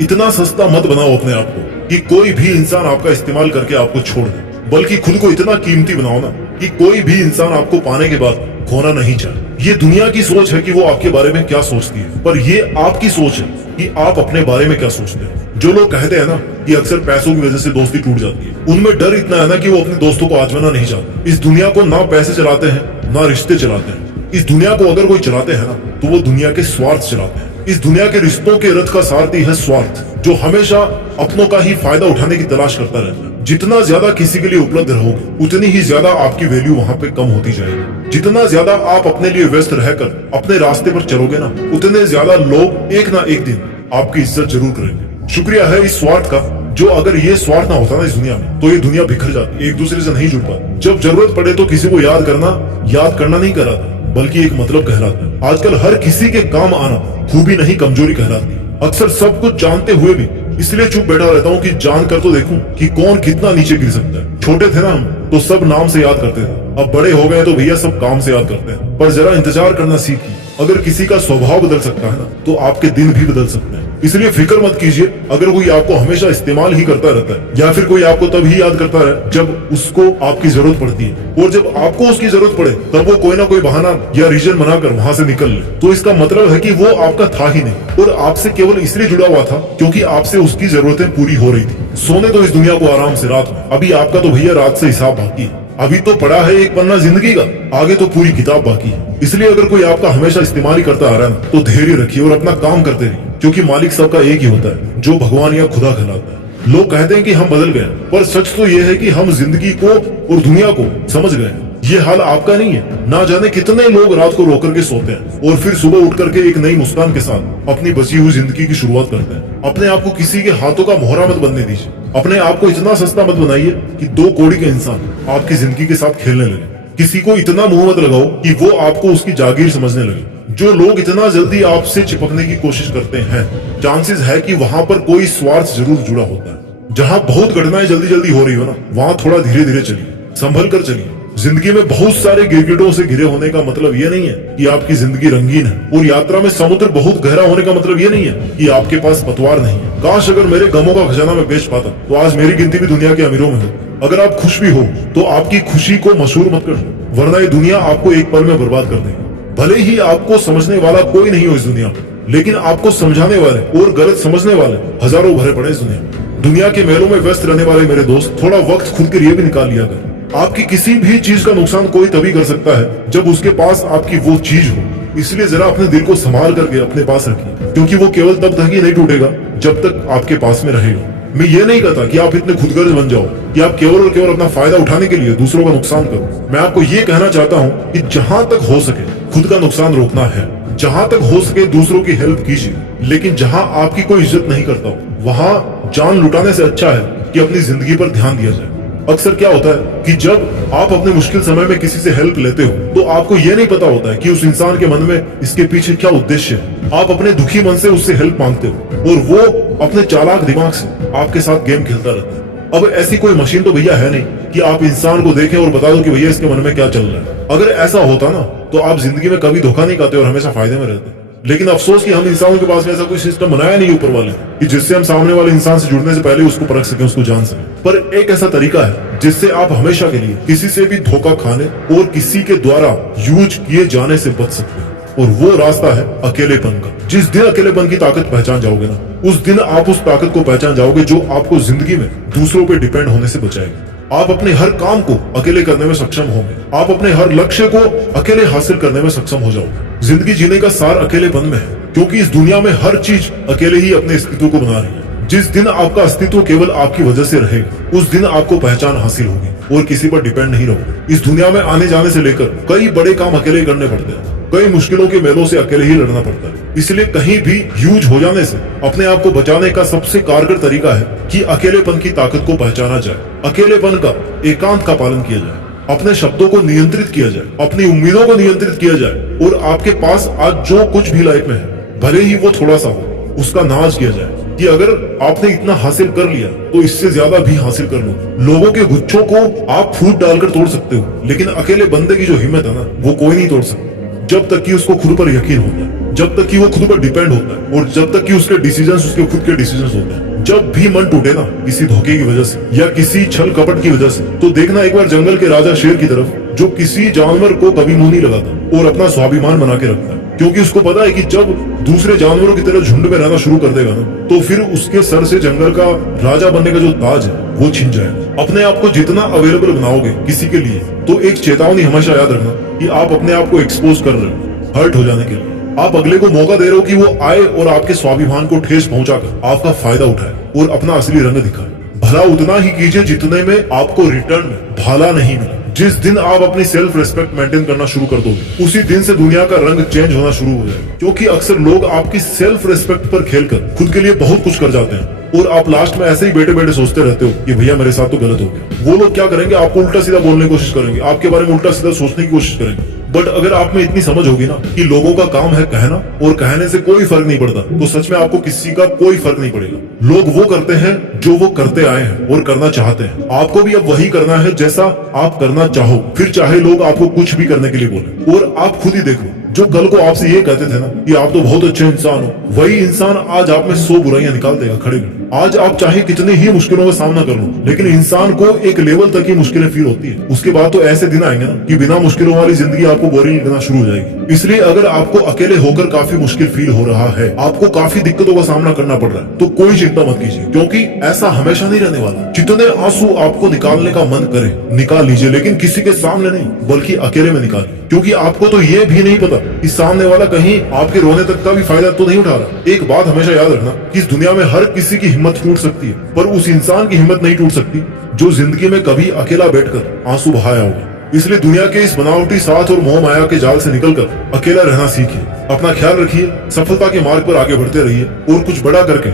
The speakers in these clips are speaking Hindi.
इतना सस्ता मत बनाओ अपने आप को कि कोई भी इंसान आपका इस्तेमाल करके आपको छोड़ दे, बल्कि खुद को इतना कीमती बनाओ ना कि कोई भी इंसान आपको पाने के बाद खोना नहीं चाहे। ये दुनिया की सोच है कि वो आपके बारे में क्या सोचती है, पर ये आपकी सोच है कि आप अपने बारे में क्या सोचते हैं। जो लोग कहते हैं ना कि अक्सर पैसों की वजह से दोस्ती टूट जाती है, उनमें डर इतना है ना कि वो अपने दोस्तों को आजमाना नहीं चाहते। इस दुनिया को ना पैसे चलाते हैं ना रिश्ते चलाते हैं। इस दुनिया को अगर कोई चलाते हैं ना तो वो दुनिया के स्वार्थ चलाते हैं। इस दुनिया के रिश्तों के रथ का सारथी है स्वार्थ, जो हमेशा अपनों का ही फायदा उठाने की तलाश करता रहता है। जितना ज्यादा किसी के लिए उपलब्ध रहोगे उतनी ही ज्यादा आपकी वैल्यू वहाँ पे कम होती जाएगी। जितना ज्यादा आप अपने लिए व्यस्त रहकर अपने रास्ते पर चलोगे ना, उतने ज्यादा लोग एक ना एक दिन आपकी इज्जत जरूर करेंगे। शुक्रिया है इस स्वार्थ का, जो अगर ये स्वार्थ ना होता ना इस दुनिया में तो ये दुनिया बिखर जाती, एक दूसरे से नहीं जुड़ पाती। जब जरूरत पड़े तो किसी को याद करना नहीं कराता, बल्कि एक मतलब कहलाता है। आजकल हर किसी के काम आना खूबी नहीं कमजोरी कहलाती है। अक्सर सब कुछ जानते हुए भी इसलिए चुप बैठा रहता हूँ कि जानकर तो देखूं कि कौन कितना नीचे गिर सकता है। छोटे थे ना हम तो सब नाम से याद करते थे, अब बड़े हो गए तो भैया सब काम से याद करते हैं। पर जरा इंतजार करना सीखिए, अगर किसी का स्वभाव बदल सकता है ना तो आपके दिन भी बदल सकते हैं। इसलिए फिक्र मत कीजिए अगर कोई आपको हमेशा इस्तेमाल ही करता रहता है, या फिर कोई आपको तभी याद करता है जब उसको आपकी जरूरत पड़ती है, और जब आपको उसकी जरूरत पड़े तब वो कोई ना कोई बहाना या रीजन बनाकर वहां से निकल ले, तो इसका मतलब है कि वो आपका था ही नहीं और आपसे केवल इसलिए जुड़ा हुआ था क्योंकि आपसे उसकी जरूरतें पूरी हो रही थी। सोने दो इस दुनिया को आराम से रात में, अभी आपका तो भैया रात से हिसाब बाकी है। अभी तो पड़ा है एक पन्ना जिंदगी का, आगे तो पूरी किताब बाकी है। इसलिए अगर कोई आपका हमेशा इस्तेमाल ही करता आ रहा है ना तो धैर्य रखिए और अपना काम करते रहिए, क्योंकि मालिक सबका एक ही होता है, जो भगवान या खुदा कहलाता है। लोग कहते हैं कि हम बदल गए, पर सच तो ये है कि हम जिंदगी को और दुनिया को समझ गए। ये हाल आपका नहीं है। ना जाने कितने लोग रात को रो करके सोते हैं और फिर सुबह उठ करके एक नई मुस्कान के साथ अपनी बची हुई जिंदगी की शुरुआत करते हैं। अपने आप को किसी के हाथों का मोहरा मत बनने दीजिए। अपने आप को इतना सस्ता मत बनाइए कि 2 कौड़ी के इंसान आपकी जिंदगी के साथ खेलने लगे। किसी को इतना मुंह मत लगाओ कि वो आपको उसकी जागीर समझने लगे। जो लोग इतना जल्दी आपसे चिपकने की कोशिश करते हैं, चांसेस है कि वहां पर कोई स्वार्थ जरूर जुड़ा होता है। जहां बहुत घटनाएं जल्दी जल्दी हो रही हो ना, वहां थोड़ा धीरे धीरे चलिए, संभल कर चलिए। जिंदगी में बहुत सारे गिरगिटों से घिरे होने का मतलब ये नहीं है कि आपकी जिंदगी रंगीन है, और यात्रा में समुद्र बहुत गहरा होने का मतलब ये नहीं है कि आपके पास पतवार नहीं है। काश अगर मेरे गमों का खजाना मैं बेच पाता तो आज मेरी गिनती भी दुनिया के अमीरों में होती। अगर आप खुश भी हो तो आपकी खुशी को मशहूर मत कर दो, वरना ये दुनिया आपको एक पल में बर्बाद कर देगी। भले ही आपको समझने वाला कोई नहीं हो इस दुनिया में, लेकिन आपको समझाने वाले और गलत समझने वाले हजारों भरे पड़े इस दुनिया में। दुनिया के मेलों में व्यस्त रहने वाले मेरे दोस्त, थोड़ा वक्त खुद के लिए भी निकाल लिया कर। आपकी किसी भी चीज का नुकसान कोई तभी कर सकता है जब उसके पास आपकी वो चीज हो। इसलिए जरा अपने दिल को संभाल करके अपने पास रखिए, क्योंकि वो केवल तब तक ही नहीं टूटेगा जब तक आपके पास में रहेगा। मैं ये नहीं कहता कि आप इतने खुदगर्ज बन जाओ कि आप केवल और केवल अपना फायदा उठाने के लिए दूसरों का नुकसान करो। मैं आपको ये कहना चाहता हूँ कि जहां तक हो सके खुद का नुकसान रोकना है, जहां तक हो सके दूसरों की हेल्प कीजिए, लेकिन जहां आपकी कोई इज्जत नहीं करता हो वहां जान लुटाने से अच्छा है कि अपनी जिंदगी पर ध्यान दिया जाए। अक्सर क्या होता है कि जब आप अपने मुश्किल समय में किसी से हेल्प लेते हो तो आपको ये नहीं पता होता है कि उस इंसान के मन में इसके पीछे क्या उद्देश्य है। आप अपने दुखी मन से उससे हेल्प मांगते हो और वो अपने चालाक दिमाग से आपके साथ गेम खेलता रहता है। अब ऐसी कोई मशीन तो भैया है नहीं कि आप इंसान को देखें और बता दो कि भैया इसके मन में क्या चल रहा है। अगर ऐसा होता ना तो आप जिंदगी में कभी धोखा नहीं खाते और हमेशा फायदे में रहते। लेकिन अफसोस कि हम इंसानों के पास में ऐसा कोई सिस्टम बनाया नहीं ऊपर वाले कि जिससे हम सामने वाले इंसान से जुड़ने से पहले उसको परख सकें, उसको जान सकें। पर एक ऐसा तरीका है जिससे आप हमेशा के लिए किसी से भी धोखा खाने और किसी के द्वारा यूज किए जाने से बच सकते हैं, और वो रास्ता है अकेलेपन का। जिस दिन अकेलेपन की ताकत पहचान जाओगे ना, उस दिन आप उस ताकत को पहचान जाओगे जो आपको जिंदगी में दूसरों पे डिपेंड होने से बचाएगी। आप अपने हर काम को अकेले करने में सक्षम होंगे। आप अपने हर लक्ष्य को अकेले हासिल करने में सक्षम हो जाओगे। जिंदगी जीने का सार अकेलेपन में है, क्योंकि इस दुनिया में हर चीज अकेले ही अपने अस्तित्व को बना रही है। जिस दिन आपका अस्तित्व केवल आपकी वजह से रहेगा, उस दिन आपको पहचान हासिल होगी और किसी पर डिपेंड नहीं रहोगे। इस दुनिया में आने जाने से लेकर कई बड़े काम अकेले करने पड़ते हैं, कई मुश्किलों के मेलों से अकेले ही लड़ना पड़ता है। इसलिए कहीं भी यूज हो जाने से अपने आप को बचाने का सबसे कारगर तरीका है कि अकेलेपन की ताकत को पहचाना जाए, अकेलेपन का एकांत का पालन किया जाए, अपने शब्दों को नियंत्रित किया जाए, अपनी उम्मीदों को नियंत्रित किया जाए, और आपके पास आज जो कुछ भी लाइफ में है, भले ही वो थोड़ा सा हो, उसका नाज किया जाए कि अगर आपने इतना हासिल कर लिया तो इससे ज्यादा भी हासिल कर लो। लोगों के गुच्छों को आप फूट डालकर तोड़ सकते हो, लेकिन अकेले बंदे की जो हिम्मत है ना, वो कोई नहीं तोड़ सकता जब तक कि उसको खुद पर यकीन होता है। जब तक कि वो खुद पर डिपेंड होता है और जब तक कि उसके डिसीजंस उसके खुद के डिसीजंस होते हैं। जब भी मन टूटे ना किसी धोखे की वजह से या किसी छल कपट की वजह से, तो देखना एक बार जंगल के राजा शेर की तरफ, जो किसी जानवर को कभी मुंह नहीं लगाता और अपना स्वाभिमान बना के रखता है, क्योंकि उसको पता है कि जब दूसरे जानवरों की तरह झुंड में रहना शुरू कर देगा ना, तो फिर उसके सर से जंगल का राजा बनने का जो ताज है वो छिन जाएगा। अपने आप को जितना अवेलेबल बनाओगे किसी के लिए, तो एक चेतावनी हमेशा याद रखना कि आप अपने आप को एक्सपोज कर रहे हो हर्ट हो जाने के लिए। आप अगले को मौका दे रहे हो कि वो आए और आपके स्वाभिमान को ठेस पहुंचाकर आपका फायदा उठाए और अपना असली रंग दिखाए। भला उतना ही कीजिए जितने में आपको रिटर्न में भला नहीं मिला। जिस दिन आप अपनी सेल्फ रिस्पेक्ट मेंटेन करना शुरू कर दोगे, उसी दिन से दुनिया का रंग चेंज होना शुरू हो जाएगा। क्योंकि अक्सर लोग आपकी सेल्फ रिस्पेक्ट पर खेलकर खुद के लिए बहुत कुछ कर जाते हैं और आप लास्ट में ऐसे ही बैठे बैठे सोचते रहते हो कि भैया मेरे साथ तो गलत हो गया। वो लोग क्या करेंगे, आपको उल्टा सीधा बोलने की कोशिश करेंगे, आपके बारे में उल्टा सीधा सोचने की कोशिश करेंगे। बट अगर आप में इतनी समझ होगी ना कि लोगों का काम है कहना और कहने से कोई फर्क नहीं पड़ता, तो सच में आपको किसी का कोई फर्क नहीं पड़ेगा। लोग वो करते हैं जो वो करते आए हैं और करना चाहते हैं। आपको भी अब वही करना है जैसा आप करना चाहो, फिर चाहे लोग आपको कुछ भी करने के लिए बोले। और आप खुद ही देखो, जो कल को आपसे ये कहते थे ना कि आप तो बहुत अच्छे इंसान हो, वही इंसान आज आप में 100 बुराइयां निकाल देगा खड़े खड़े। आज आप चाहे कितने ही मुश्किलों का सामना कर लो, लेकिन इंसान को एक लेवल तक ही मुश्किलें फील होती है। उसके बाद तो ऐसे दिन आएंगे ना कि बिना मुश्किलों वाली जिंदगी आपको बोरिंग लगना शुरू हो जाएगी। इसलिए अगर आपको अकेले होकर काफी मुश्किल फील हो रहा है, आपको काफी दिक्कतों का सामना करना पड़ रहा है, तो कोई चिंता मत कीजिए, क्योंकि ऐसा हमेशा नहीं रहने वाला। जितने आंसू आपको निकालने का मन करे निकाल लीजिए, लेकिन किसी के सामने नहीं बल्कि अकेले में निकालिए। क्योंकि आपको तो ये भी नहीं पता कि सामने वाला कहीं आपके रोने तक का भी फायदा तो नहीं उठा रहा। एक बात हमेशा याद रखना कि इस दुनिया में हर किसी की हिम्मत टूट सकती है, पर उस इंसान की हिम्मत नहीं टूट सकती जो जिंदगी में कभी अकेला बैठकर आंसू बहाया होगा। इसलिए दुनिया के इस बनावटी साथ और मोह माया के जाल से निकलकर अकेला रहना सीखिए। अपना ख्याल रखिए, सफलता के मार्ग पर आगे बढ़ते रहिए और कुछ बड़ा करके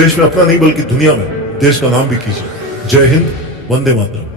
देश में अपना नहीं बल्कि दुनिया में देश का नाम भी कीजिए। जय हिंद, वंदे मातरम।